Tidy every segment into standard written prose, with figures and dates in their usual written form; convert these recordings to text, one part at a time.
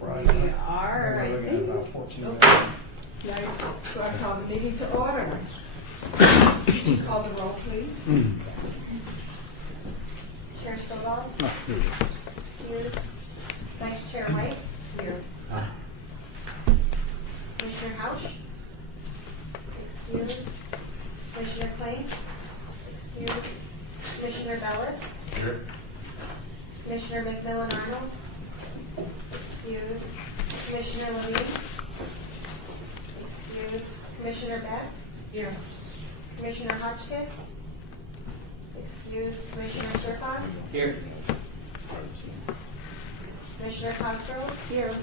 surprised. We We're are, I looking at think. about 14 Okay. minutes. Nice. So I call the meeting to order. Call the roll, please. Chair Stovall. Excused. Vice Chair White. Here. Commissioner Housh. Excused. Commissioner Clay. Excused. Commissioner Bellis. Here. Commissioner McMillan Arnold. Excused. Commissioner Levine. Excused. Commissioner Beck. Here. Commissioner Hotchkiss. Excused. Commissioner Surfas. Here. Commissioner Castro. Here.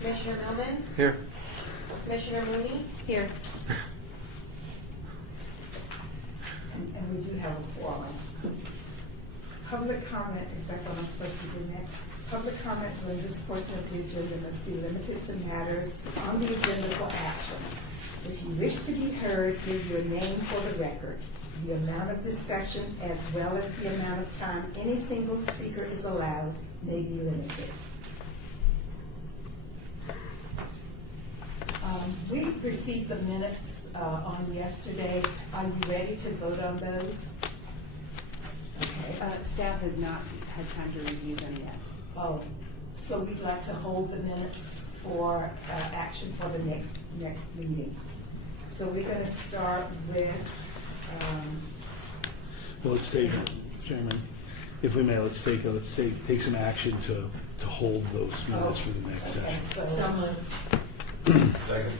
Commissioner Millman. Here. Commissioner Mooney. Here. And we do have a quorum. Public comment, is that what I'm supposed to do next? Public comment during this portion of the agenda must be limited to matters on the agenda for action. If you wish to be heard, give your name for the record. The amount of discussion as well as the amount of time any single speaker is allowed may be limited. We received the minutes on yesterday. Are you ready to vote on those? Okay. Staff has not had time to review them yet. Oh, so we'd like to hold the minutes for action for the next meeting. So we're going to start with, Well, let's take, Chairman, if we may, let's take some action to hold those minutes for the next okay, session. Second.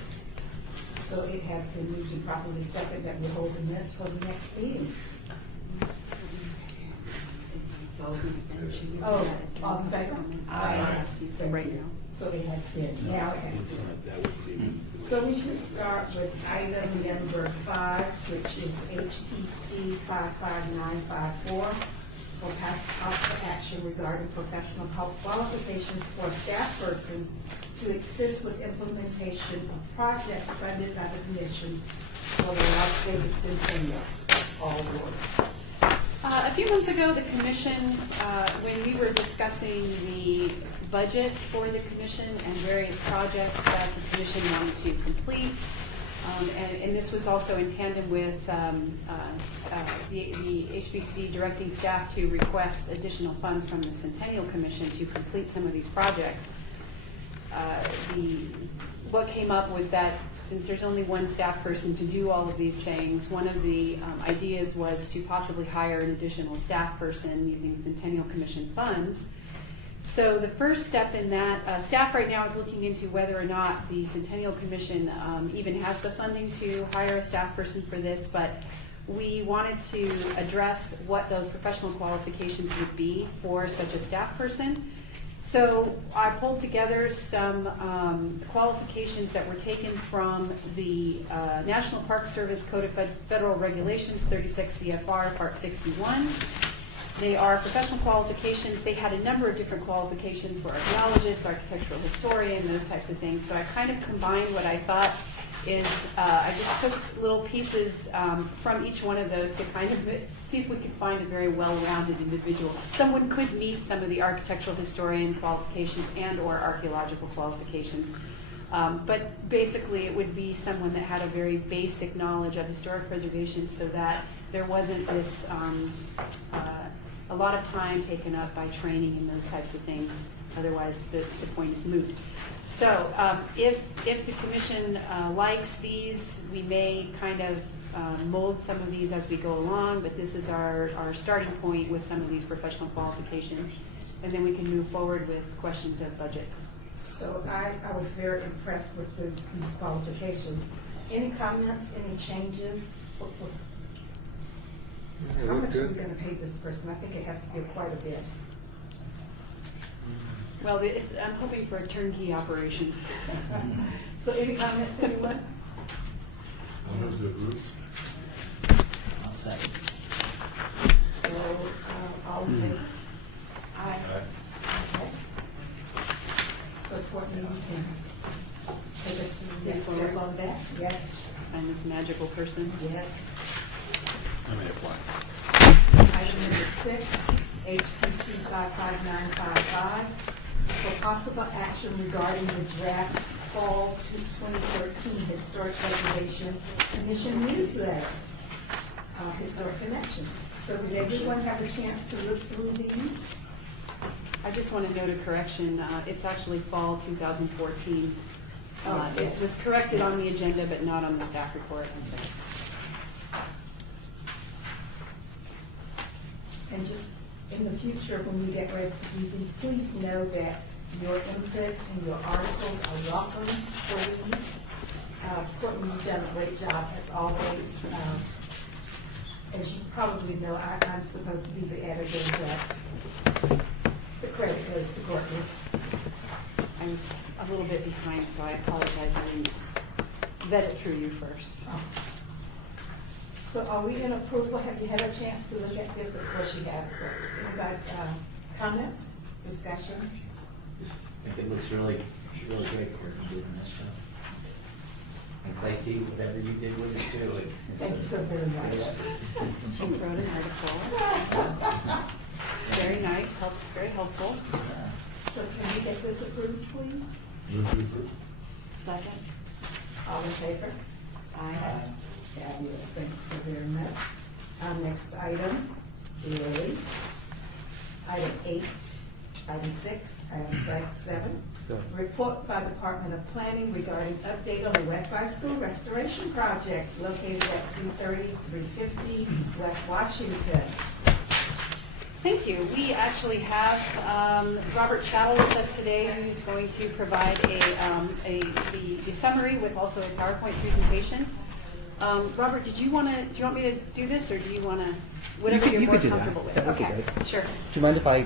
so it has been moved and properly seconded that we hold the minutes for the next meeting. Oh, all in favor? Aye. Right now. So it has been, now it has It's been. not- that would be- So we should start with item number 5, which is HPC 55954, for possible action regarding professional qualifications for a staff person to assist with implementation of projects funded by the Commission for the Las Vegas Centennial. All boards. A few months ago, the commission, when we were discussing the budget for the commission and various projects that the commission wanted to complete, and this was also in tandem with the HBC directing staff to request additional funds from the Centennial Commission to complete some of these projects. What came up was that since there's only one staff person to do all of these things, one of the ideas was to possibly hire an additional staff person using Centennial Commission funds. So the first step in that, staff right now is looking into whether or not the Centennial Commission even has the funding to hire a staff person for this, but we wanted to address what those professional qualifications would be for such a staff person. So I pulled together some qualifications that were taken from the National Park Service Code of Federal Regulations, 36 CFR, Part 61. They are professional qualifications. They had a number of different qualifications for archaeologists, architectural historian, those types of things. So I kind of combined what I thought is, I just took little pieces from each one of those to kind of see if we could find a very well-rounded individual. Someone could meet some of the architectural historian qualifications and or archaeological qualifications. But basically it would be someone that had a very basic knowledge of historic preservation so that there wasn't this a lot of time taken up by training and those types of things. Otherwise the point is moot. So if the commission likes these, we may kind of mold some of these as we go along, but this is our starting point with some of these professional qualifications, and then we can move forward with questions of budget. So I was very impressed with these qualifications. Any comments, any changes? How much are we going to pay this person? I think it has to be quite a bit. Well, I'm hoping for a turnkey operation. So any comments, anyone? I'll second. So, all in favor? Aye. Okay. So Courtney, you can take us to the next step on that? Yes, I'm this magical person. yes. I may apply. Item number 6, HPC 55955, for possible action regarding the draft fall 2013 Historic Preservation Commission newsletter, Historic Connections. So did everyone have a chance to look through these? I just want to note a correction. It's actually fall 2014. Oh, It yes. was corrected on the agenda, but not on the staff report. And just in the future, when we get ready to do these, please know that your input and your articles are welcome, please. Courtney, you've done a great job as always. As you probably know, I'm supposed to be the editor, but the credit goes to Courtney. I was a little bit behind, so I apologize. I didn't vet it through you first. So are we in approval? Have you had a chance to look at this? Of course you have. So anybody, comments, discussion? I think it looks really great, Courtney, doing this job. And Clay T, whatever you did with it too. Thank you so very much. She wrote an article. Very nice, very helpful. So can we get this approved, please? Move to approve. Second. All in favor? Aye. Fabulous, thank you so very much. Our next item is item 8, item 6, item 7. Report by Department of Planning regarding update on the West Side School Restoration Project located at 350 West Washington. Thank you. We actually have Robert Chattel with us today, who's going to provide the summary with also a PowerPoint presentation. Robert, do you want me to do this, or do you want to, whatever you're more comfortable with? That would be Okay, great. sure. Do you mind if I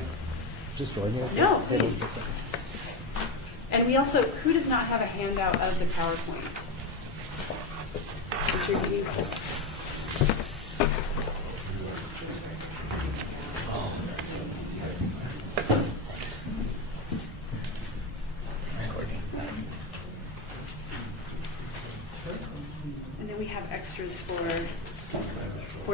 just join you? No, please. And we also, who does not have a handout of the PowerPoint? Richard, do you? And then we have extras for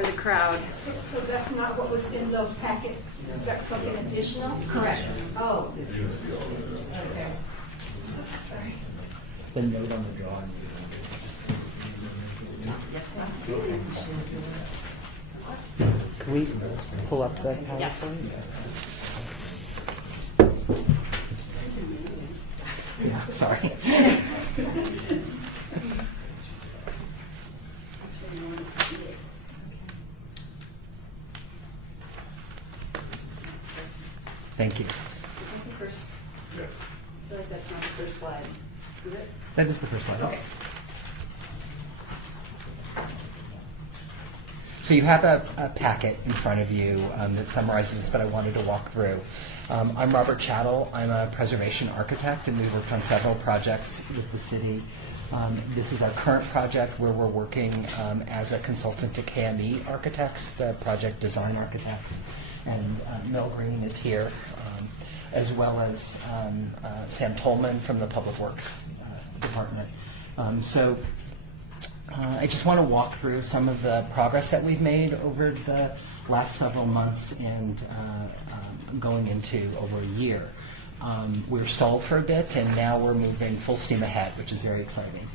the crowd. So that's not what was in the packet? Is that something additional? Correct. Oh. Okay. Sorry. The note on the drawing. Can we pull up the PowerPoint? Yes. Sorry. Actually, I want to see it. Thank you. Is that the first? I feel like that's not the first slide. Is it? That is the first slide. Okay. So you have a packet in front of you that summarizes this, but I wanted to walk through. I'm Robert Chattel. I'm a preservation architect, and we've worked on several projects with the city. This is our current project where we're working as a consultant to KME Architects, the project design architects, and Mel Green is here, as well as Sam Tolman from the Public Works Department. I just want to walk through some of the progress that we've made over the last several months and going into over a year. We're stalled for a bit, and now we're moving full steam ahead, which is very exciting.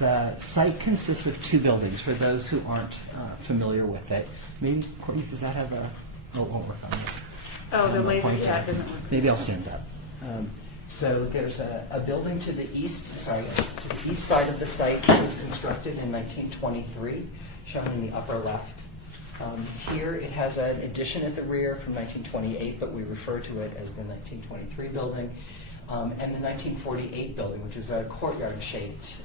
The site consists of 2 buildings, for those who aren't familiar with it. Maybe, Courtney, does that have a... Oh, it won't work on this. Oh, the On laser, pointer. yeah, it doesn't work. Maybe I'll stand up. So there's a building to the east side of the site that was constructed in 1923, shown in the upper left. Here it has an addition at the rear from 1928, but we refer to it as the 1923 building, and the 1948 building, which is a courtyard-shaped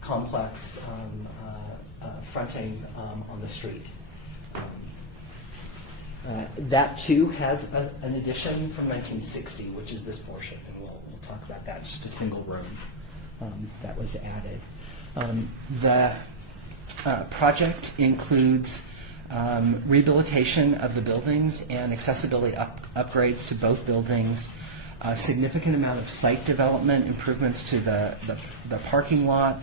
complex fronting on the street. That too has an addition from 1960, which is this portion, and we'll talk about that. It's just a single room that was added. The project includes rehabilitation of the buildings and accessibility upgrades to both buildings, a significant amount of site development, improvements to the parking lot,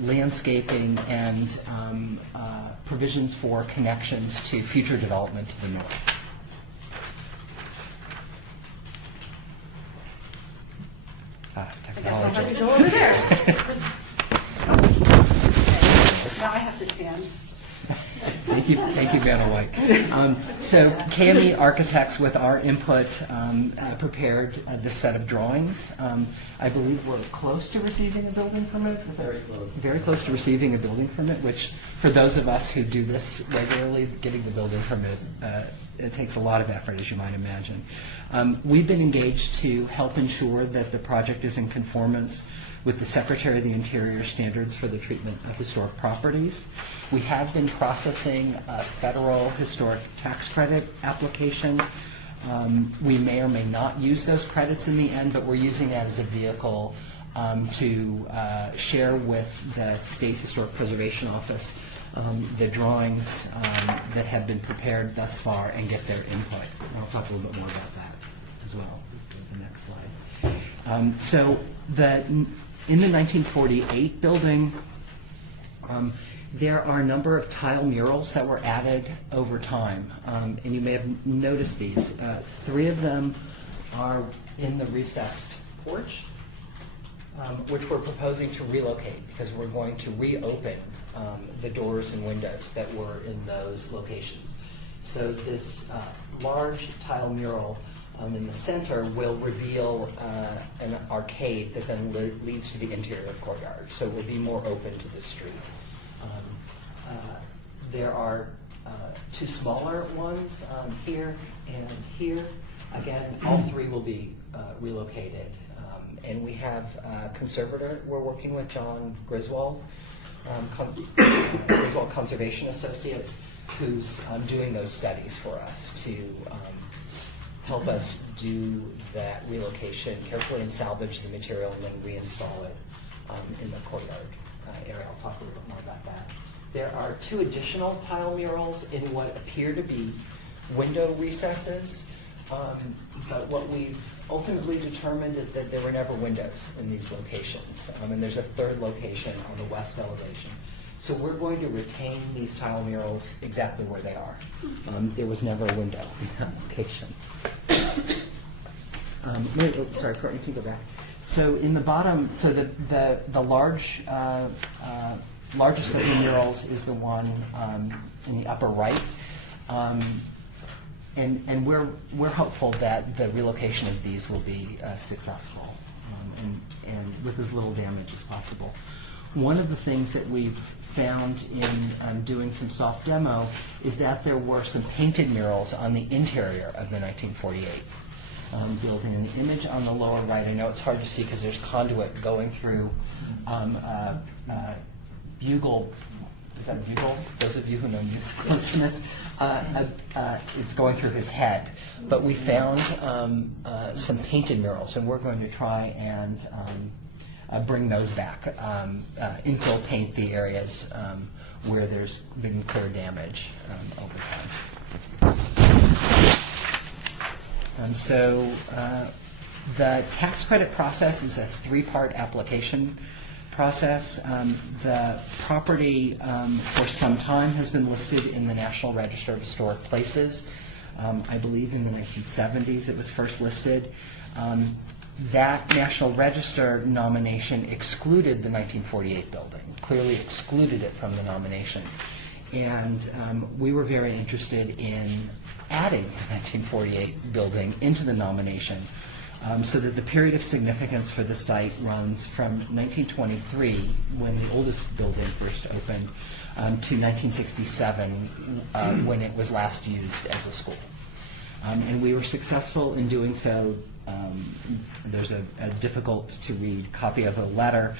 landscaping, and provisions for connections to future development to the north. I guess I'll have to Technology. go over there. Now I have to stand. Thank you, Vanna White. So KME Architects, with our input, prepared this set of drawings. I believe we're close to receiving a building permit. Is that Very close. Very close to receiving a building permit, which for those of us who do this regularly, getting the building permit, it takes a lot of effort, as you might imagine. We've been engaged to help ensure that the project is in conformance with the Secretary of the Interior standards for the treatment of historic properties. We have been processing a federal historic tax credit application. We may or may not use those credits in the end, but we're using that as a vehicle to share with the State Historic Preservation Office the drawings that have been prepared thus far and get their input. And I'll talk a little bit more about that as well. The next slide. So in the 1948 building, there are a number of tile murals that were added over time, and you may have noticed these. 3 of them are in the recessed porch, which we're proposing to relocate because we're going to reopen the doors and windows that were in those locations. So this large tile mural in the center will reveal an arcade that then leads to the interior courtyard. So it will be more open to the street. There are 2 smaller ones here and here. Again, all 3 will be relocated. And we have a conservator we're working with, John Griswold, Griswold Conservation Associates, who's doing those studies for us to help us do that relocation carefully and salvage the material and then reinstall it in the courtyard area. I'll talk a little bit more about that. There are 2 additional tile murals in what appear to be window recesses, but what we've ultimately determined is that there were never windows in these locations, and there's a 3rd location on the west elevation. So we're going to retain these tile murals exactly where they are. There was never a window in that location. Sorry, Courtney, can you go back? So in the bottom, so the largest of the murals is the one in the upper right. And we're hopeful that the relocation of these will be successful and with as little damage as possible. One of the things that we've found in doing some soft demo is that there were some painted murals on the interior of the 1948 building. And the image on the lower right, I know it's hard to see because there's conduit going through bugle. Is that a bugle? Those of you who know musical instruments, it's going through his head. But we found some painted murals, and we're going to try and bring those back, infill paint the areas where there's been clear damage over time. So the tax credit process is a 3-part application process. The property for some time has been listed in the National Register of Historic Places. I believe in the 1970s it was first listed. That National Register nomination excluded the 1948 building, clearly excluded it from the nomination. And we were very interested in adding the 1948 building into the nomination so that the period of significance for the site runs from 1923, when the oldest building first opened, to 1967, when it was last used as a school. And we were successful in doing so. There's a difficult-to-read copy of a letter.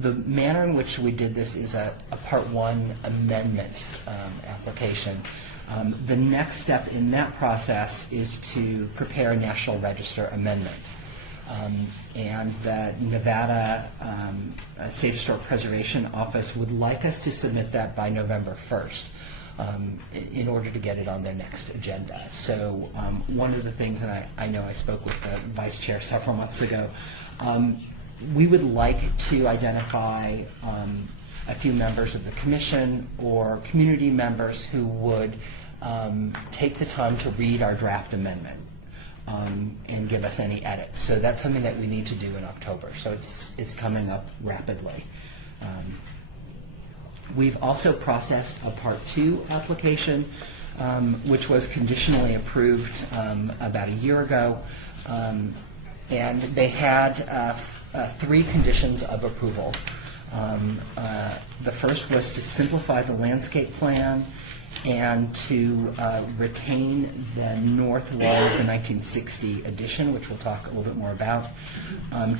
The manner in which we did this is a Part 1 amendment application. The next step in that process is to prepare a National Register amendment. And the Nevada State Historic Preservation Office would like us to submit that by November 1st. In order to get it on their next agenda. So one of the things, and I know I spoke with the vice chair several months ago, we would like to identify a few members of the commission or community members who would take the time to read our draft amendment. and give us any edits. So that's something that we need to do in October. So it's coming up rapidly. We've also processed a Part 2 application, which was conditionally approved about a year ago. And they had 3 conditions of approval. The first was to simplify the landscape plan and to retain the north wall of the 1960 addition, which we'll talk a little bit more about,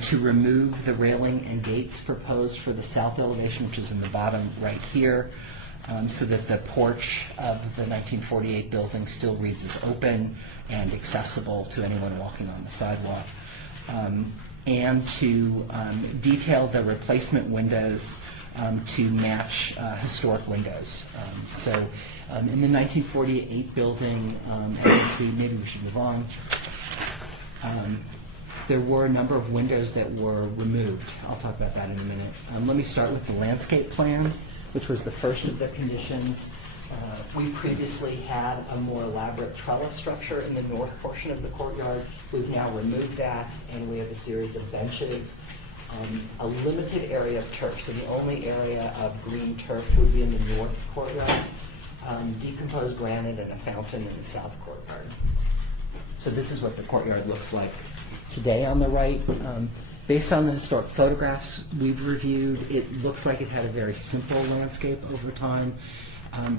to remove the railing and gates proposed for the south elevation, which is in the bottom right here, so that the porch of the 1948 building still reads as open and accessible to anyone walking on the sidewalk, and to detail the replacement windows to match historic windows. So in the 1948 building, as you see, maybe we should move on, there were a number of windows that were removed. I'll talk about that in a minute. Let me start with the landscape plan, which was the first of the conditions. We previously had a more elaborate trellis structure in the north portion of the courtyard. We've now removed that, and we have a series of benches. A limited area of turf, so the only area of green turf would be in the north courtyard, decomposed granite, and a fountain in the south courtyard. So this is what the courtyard looks like today on the right. Based on the historic photographs we've reviewed, it looks like it had a very simple landscape over time,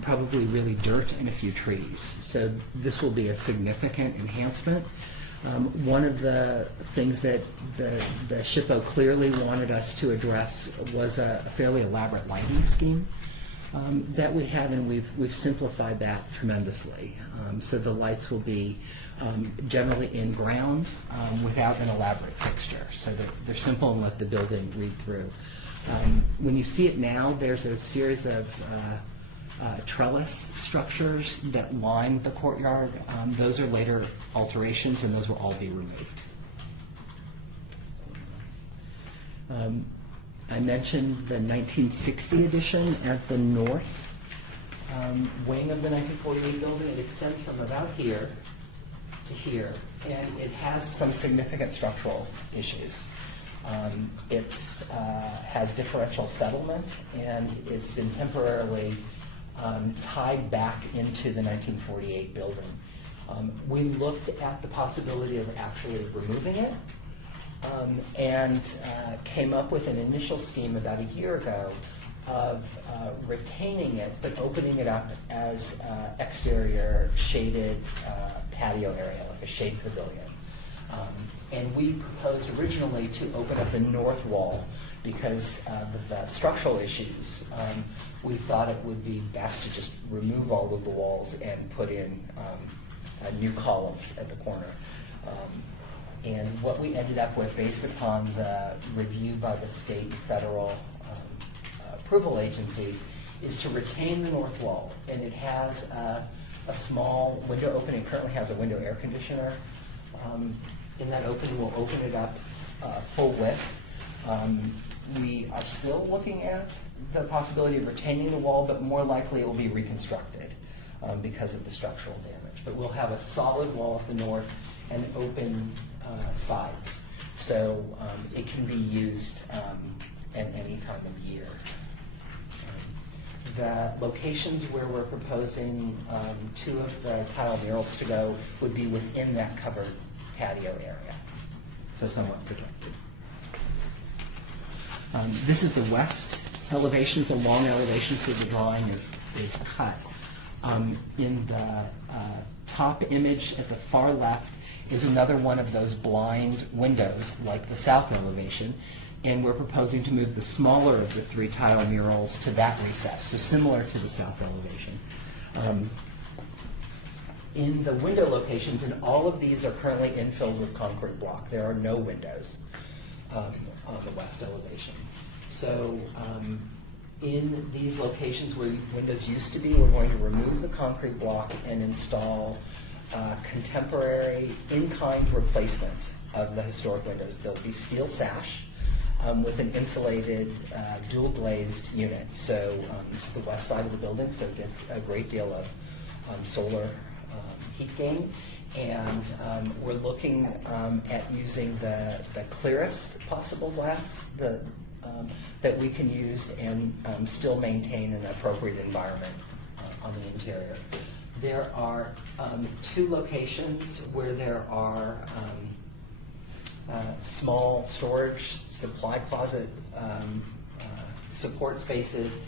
probably really dirt and a few trees. So this will be a significant enhancement. One of the things that the SHPO clearly wanted us to address was a fairly elaborate lighting scheme that we have, and we've simplified that tremendously. So the lights will be generally in ground without an elaborate fixture, so that they're simple and let the building read through. When you see it now, there's a series of trellis structures that line the courtyard. Those are later alterations, and those will all be removed. I mentioned the 1960 addition at the north wing of the 1948 building. It extends from about here to here, and it has some significant structural issues. It has differential settlement, and it's been temporarily tied back into the 1948 building. We looked at the possibility of actually removing it and came up with an initial scheme about a year ago of retaining it but opening it up as exterior shaded patio area, like a shade pavilion. And we proposed originally to open up the north wall because of the structural issues. We thought it would be best to just remove all of the walls and put in new columns at the corner. And what we ended up with, based upon the review by the state and federal approval agencies, is to retain the north wall. And it has a small window opening. It currently has a window air conditioner. In that opening, we'll open it up full width. We are still looking at the possibility of retaining the wall, but more likely it will be reconstructed because of the structural damage. But we'll have a solid wall at the north and open sides. So it can be used at any time of year. The locations where we're proposing 2 of the tile murals to go would be within that covered patio area, so somewhat protected. This is the west elevation. It's a long elevation, so the drawing is cut. In the top image at the far left is another one of those blind windows like the south elevation, and we're proposing to move the smaller of the 3 tile murals to that recess, so similar to the south elevation. In the window locations, and all of these are currently infilled with concrete block. There are no windows on the west elevation. So in these locations where windows used to be, we're going to remove the concrete block and install contemporary in-kind replacement of the historic windows. There'll be steel sash with an insulated dual glazed unit. So this is the west side of the building, so it gets a great deal of solar heat gain. And we're looking at using the clearest possible glass that we can use and still maintain an appropriate environment on the interior. There are 2 locations where there are small storage, supply closet, support spaces,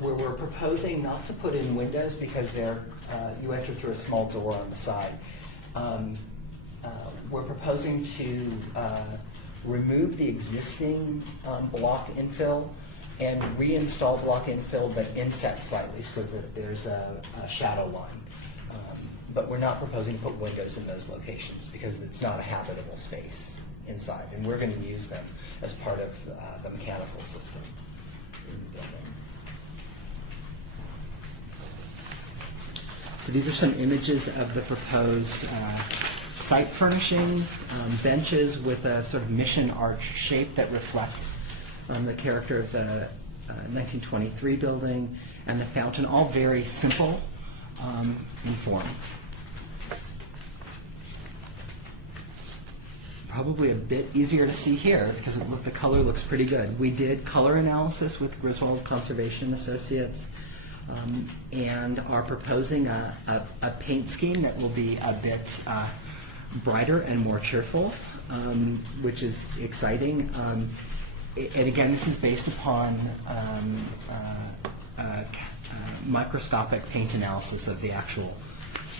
where we're proposing not to put in windows because you enter through a small door on the side. We're proposing to remove the existing block infill and reinstall block infill, but inset slightly so that there's a shadow line. But we're not proposing to put windows in those locations because it's not a habitable space inside, and we're going to use them as part of the mechanical system in the building. So these are some images of the proposed site furnishings, benches with a sort of mission arch shape that reflects the character of the 1923 building, and the fountain, all very simple in form. Probably a bit easier to see here because the color looks pretty good. We did color analysis with Griswold Conservation Associates and are proposing a paint scheme that will be a bit brighter and more cheerful, which is exciting. And again, this is based upon microscopic paint analysis of the actual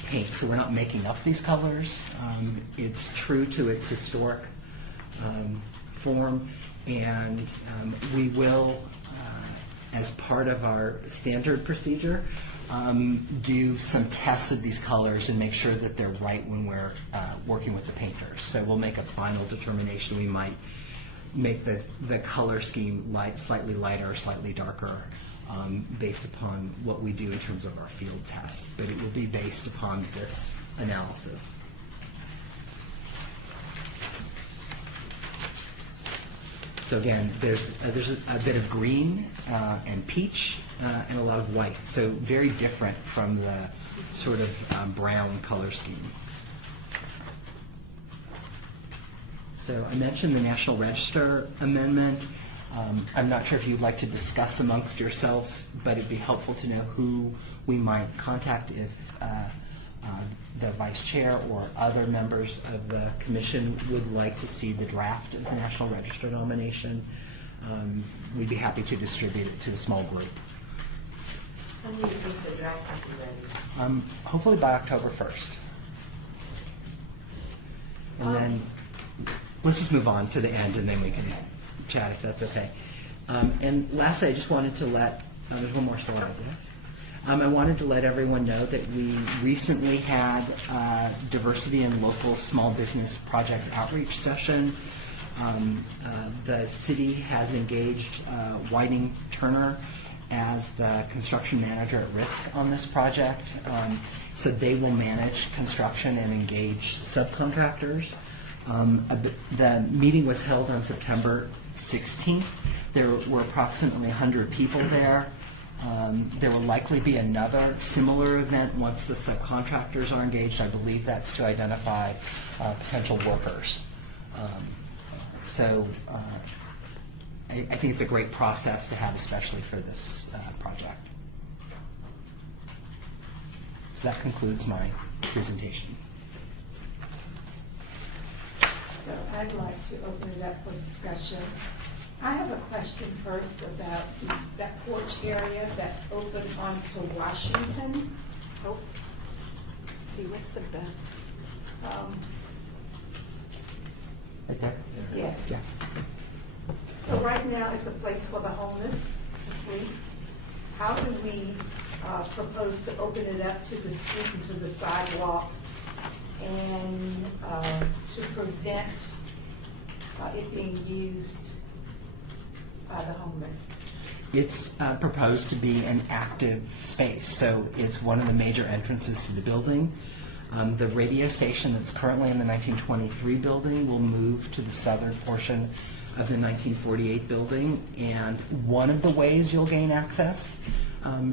paint. So we're not making up these colors. It's true to its historic form, and we will, as part of our standard procedure, do some tests of these colors and make sure that they're right when we're working with the painters. So we'll make a final determination. We might make the color scheme slightly lighter or slightly darker based upon what we do in terms of our field tests, but it will be based upon this analysis. So again, there's a bit of green and peach and a lot of white, so very different from the sort of brown color scheme. So I mentioned the National Register amendment. I'm not sure if you'd like to discuss amongst yourselves, but it'd be helpful to know who we might contact if the vice chair or other members of the commission would like to see the draft of the National Register nomination. We'd be happy to distribute it to a small group. When do you think the draft will be ready? Hopefully by October 1st. And then let's just move on to the end, and then we can chat if that's okay. And lastly, I just wanted to let, there's one more slide, yes? I wanted to let everyone know that we recently had a diversity and local small business project outreach session. The city has engaged Whiting Turner as the construction manager at risk on this project. So they will manage construction and engage subcontractors. The meeting was held on September 16th. There were approximately 100 people there. There will likely be another similar event once the subcontractors are engaged. I believe that's to identify potential workers. I think it's a great process to have, especially for this project. So that concludes my presentation. So I'd like to open it up for discussion. I have a question first about that porch area that's open onto Washington. Oh, let's see, what's the best? Right there? Yes. Yeah. So right now it's a place for the homeless to sleep. How do we propose to open it up to the street and to the sidewalk and to prevent it being used by the homeless? It's proposed to be an active space, so it's one of the major entrances to the building. The radio station that's currently in the 1923 building will move to the southern portion of the 1948 building, and one of the ways you'll gain access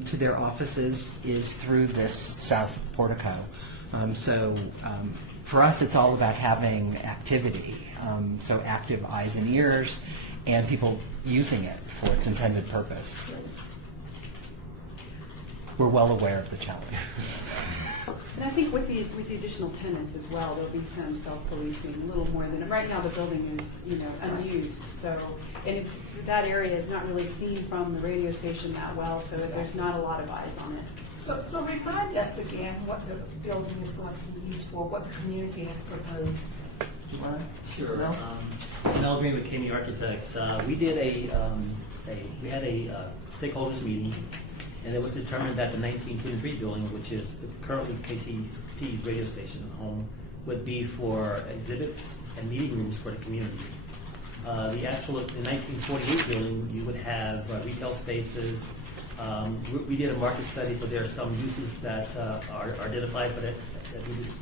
to their offices is through this south portico. For us, it's all about having activity, so active eyes and ears, and people using it for its intended purpose. We're well aware of the challenge. And I think with the additional tenants as well, there'll be some self-policing, a little more than, right now the building is, unused, so, and that area is not really seen from the radio station that well, so there's not a lot of eyes on it. So remind us again what the building is going to be used for, what the community has proposed. Sure. No? Mel Green with KME Architects. We did we had a stakeholders meeting, and it was determined that the 1923 building, which is currently KCP's radio station home, would be for exhibits and meeting rooms for the community. The 1948 building, you would have retail spaces. We did a market study, so there are some uses that are identified for that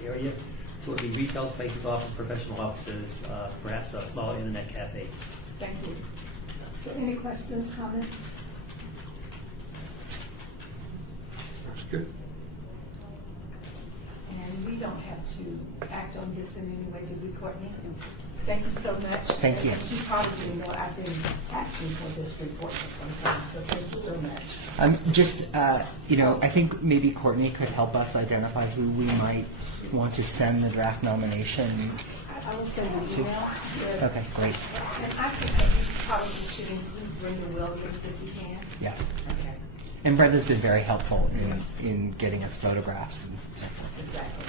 area. So it would be retail spaces, office, professional offices, perhaps a small internet cafe. Thank you. So any questions, comments? That's good. And we don't have to act on this in any way, do we, Courtney? Thank you so much. Thank you. And you probably know I've been asking for this report for some time, so thank you so much. I think maybe Courtney could help us identify who we might want to send the draft nomination. I will send an email. Okay, great. And I think that we probably should include Brenda Williams if we can. Yes. Okay, And Brenda's been very helpful Yes. in getting us photographs and so forth. exactly.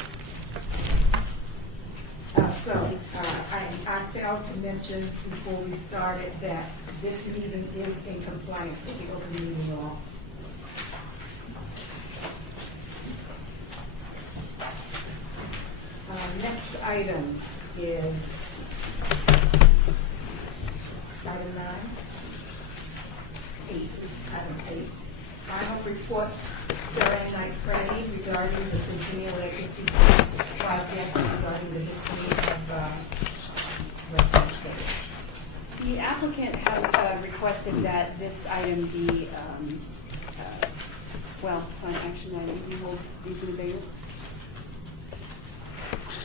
I failed to mention before we started that this meeting is in compliance with the open meeting law. Next item is item 9. 8, item 8. Final report, Sarah and Knight Franny regarding the Centennial Legacy project regarding the history of West End State. The applicant has requested that this item be, it's not an action item, we hold these in abeyance.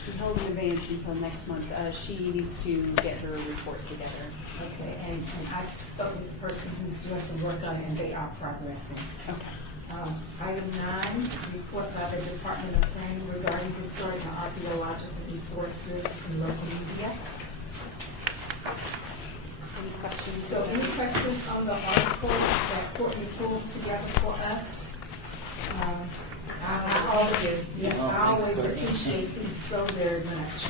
We hold in abeyance until next month. She needs to get her report together. Okay, and I've spoken with the person who's doing some work on it, and they are progressing. Okay. Item 9, report by the Department of Planning regarding historic and archaeological resources in local media. Any questions? So any questions on the articles that Courtney pulls together for us? I always appreciate these so very much.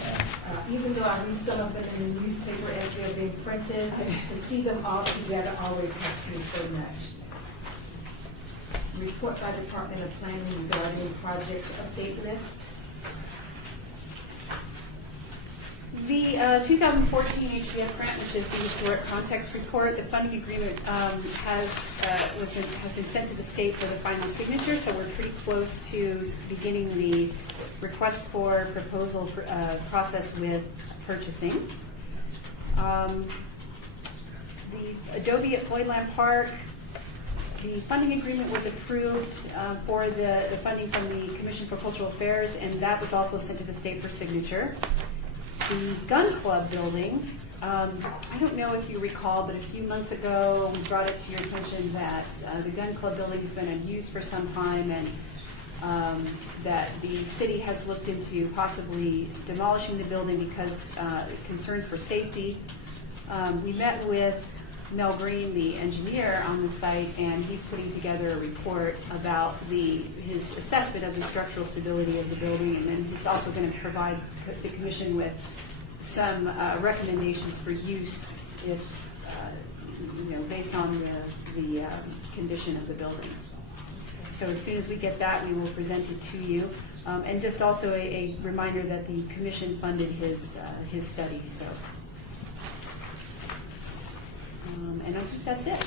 Even though I read some of them in the newspaper as they're being printed, to see them all together always helps me so much. Report by Department of Planning regarding project update list. The 2014 HDF grant, which is the historic context report, the funding agreement has been sent to the state for the final signature, so we're pretty close to beginning the request for proposal process with purchasing. The Adobe at Floydland Park, the funding agreement was approved for the funding from the Commission for Cultural Affairs, and that was also sent to the state for signature. The Gun Club building, I don't know if you recall, but a few months ago we brought it to your attention that the Gun Club building has been unused for some time, and that the city has looked into possibly demolishing the building because concerns for safety. We met with Mel Green, the engineer on the site, and he's putting together a report about his assessment of the structural stability of the building, and then he's also going to provide the commission with some recommendations for use if, based on the condition of the building. So as soon as we get that, we will present it to you. And just also a reminder that the commission funded his study, so. And I think that's it.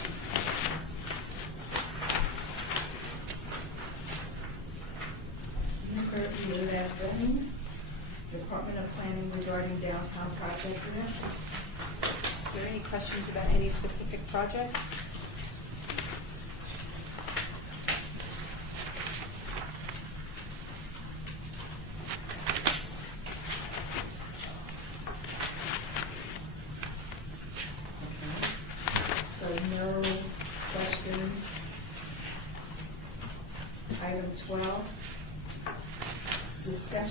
You've heard from Department of Planning regarding downtown project list. Are there any questions about any specific projects?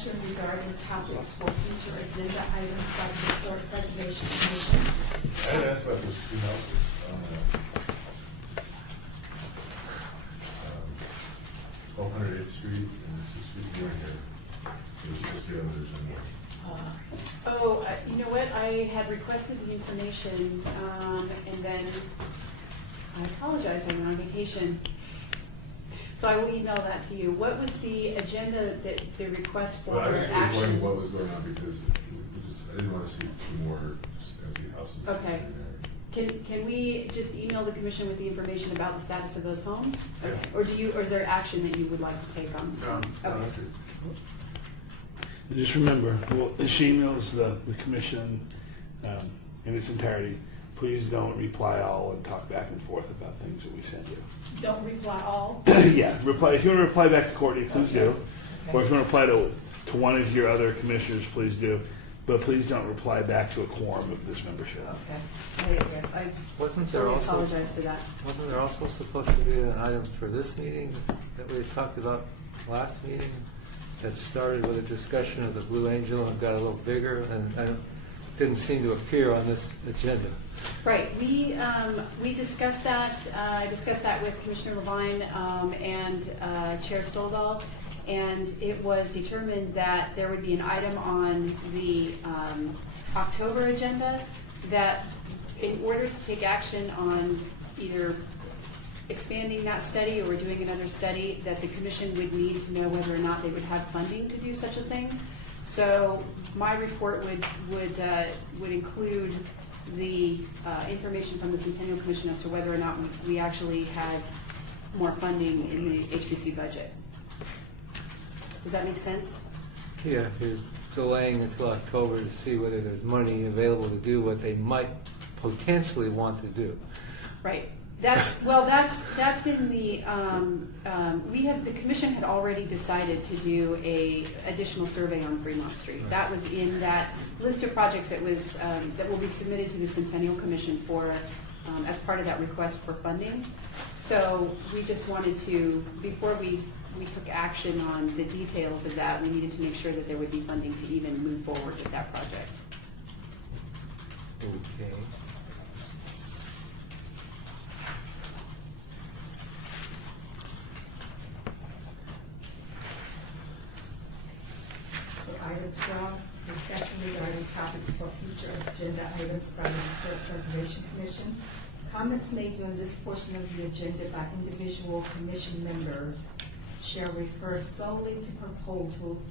discussion regarding topics for future agenda items by the Historic Preservation Commission. I had asked about those two houses on 1208th Street and this is Street right here. It was just the others and You know what, I had requested the information, and then, I apologize, I went on vacation. So I will email that to you. What was the agenda that the request for Well, I was just action? wondering what was going on because I didn't want to see two more just empty houses. Okay. sitting there. Can we just email the commission with the information about the status of those homes? Yeah. Or is there action that you would like to take on? Okay. And just remember, well, she emails the commission in its entirety. Please don't reply all and talk back and forth about things that we send you. Don't reply all? Yeah, reply. If you want to reply back to Courtney, please do. Or if you want to reply to one of your other commissioners, please do. But please don't reply back to a quorum of this membership. I Wasn't there totally also, apologize for that. wasn't there also supposed to be an item for this meeting that we had talked about last meeting that started with a discussion of the Blue Angel and got a little bigger and didn't seem to appear on this agenda? Right, we discussed that, I discussed that with Commissioner Levine and Chair Stoldahl, and it was determined that there would be an item on the October agenda that in order to take action on either expanding that study or doing another study, that the commission would need to know whether or not they would have funding to do such a thing. So my report would include the information from the Centennial Commission as to whether or not we actually had more funding in the HPC budget. Does that make sense? Yeah, you're delaying until October to see whether there's money available to do what they might potentially want to do. Right. That's in the, the commission had already decided to do a additional survey on Fremont Street. That was in that list of projects that was, that will be submitted to the Centennial Commission for, as part of that request for funding. So we just wanted to, before we took action on the details of that, we needed to make sure that there would be funding to even move forward with that project. Okay. So item 12, discussion regarding topics for future agenda items by the Historic Preservation Commission. Comments made during this portion of the agenda by individual commission members shall refer solely to proposals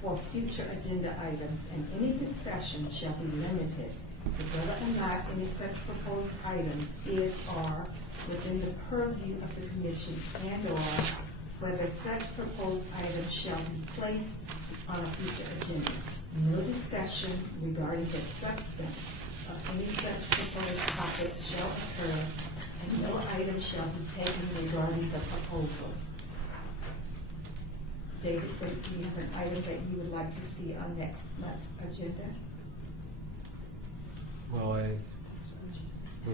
for future agenda items, and any discussion shall be limited to whether or not any such proposed items is or within the purview of the commission, and or whether such proposed items shall be placed on a future agenda. No discussion regarding the substance of any such proposed topic shall occur, and no item shall be taken regarding the proposal. David, do you have an item that you would like to see on next month's agenda? Well,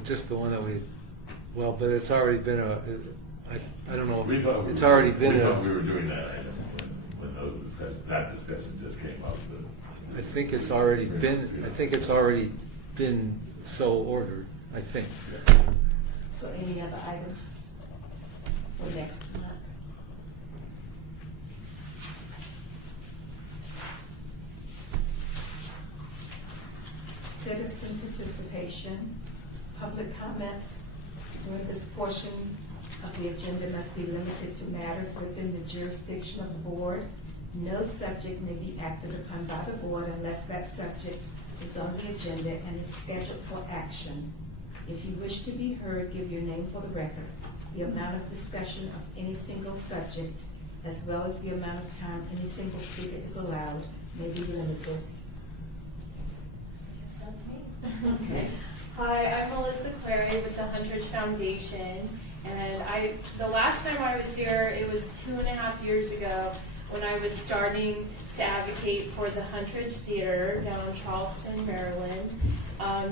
just the one that but it's already been I don't know, it's already been we thought we were doing that item when that discussion just came up. I think it's already been so ordered, I think. So any other items for next month? Citizen participation, public comments during this portion of the agenda must be limited to matters within the jurisdiction of the board. No subject may be acted upon by the board unless that subject is on the agenda and is scheduled for action. If you wish to be heard, give your name for the record. The amount of discussion of any single subject, as well as the amount of time any single speaker is allowed, may be limited. Yes, that's me. Okay. Hi, I'm Melissa Clary with the Huntridge Foundation, and the last time I was here, it was 2.5 years ago when I was starting to advocate for the Huntridge Theater down in Charleston, Maryland.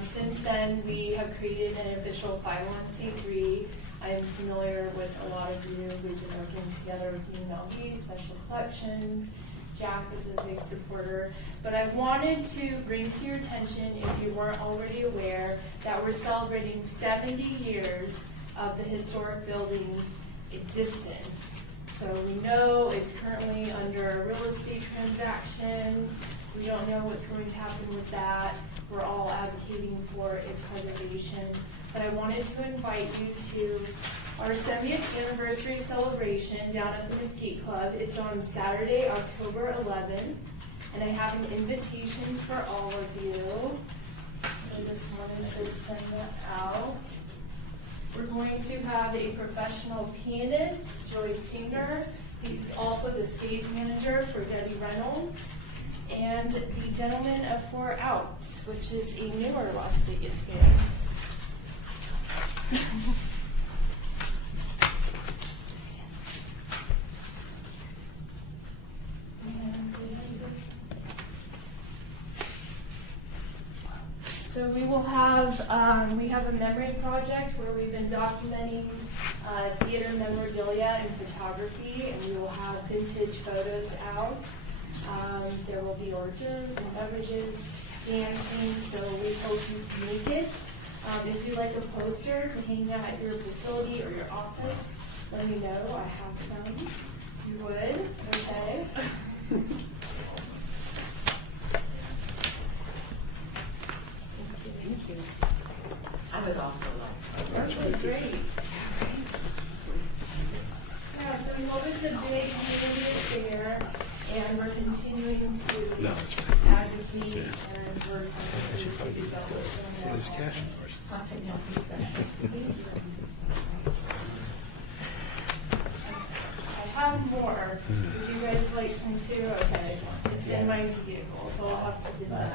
Since then, we have created an official 501c3. I am familiar with a lot of you. We've been working together with UNLV, Special Collections, Jack is a big supporter. But I wanted to bring to your attention, if you weren't already aware, that we're celebrating 70 years of the historic building's existence. So we know it's currently under a real estate transaction. We don't know what's going to happen with that. We're all advocating for its preservation. But I wanted to invite you to our 70th anniversary celebration down at the Mesquite Club. It's on Saturday, October 11th. And I have an invitation for all of you. So I just wanted to send that out. We're going to have a professional pianist, Joyce Singer. He's also the stage manager for Debbie Reynolds. And the Gentlemen of Four Outs, which is a newer Las Vegas band. So we will have, we have a memory project where we've been documenting theater memorabilia and photography, and we will have vintage photos out. There will be hors d'oeuvres and beverages, dancing, so we hope you can make it. If you'd like a poster to hang out at your facility or your office, let me know. I have some. You would? Okay. Thank you. I would also like. Okay, great. Yeah, so we hope it's a big community affair, and we're continuing to advocate and work on this to develop. I'll take down these specials. I have more. Would you guys like some too? Okay. It's in my vehicle, so I'll have to do that.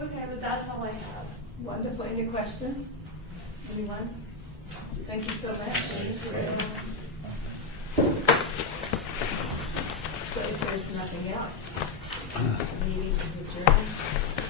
Okay, but that's all I have. Wonderful. Any questions? Anyone? Thank you so much. So if there's nothing else, the meeting is adjourned.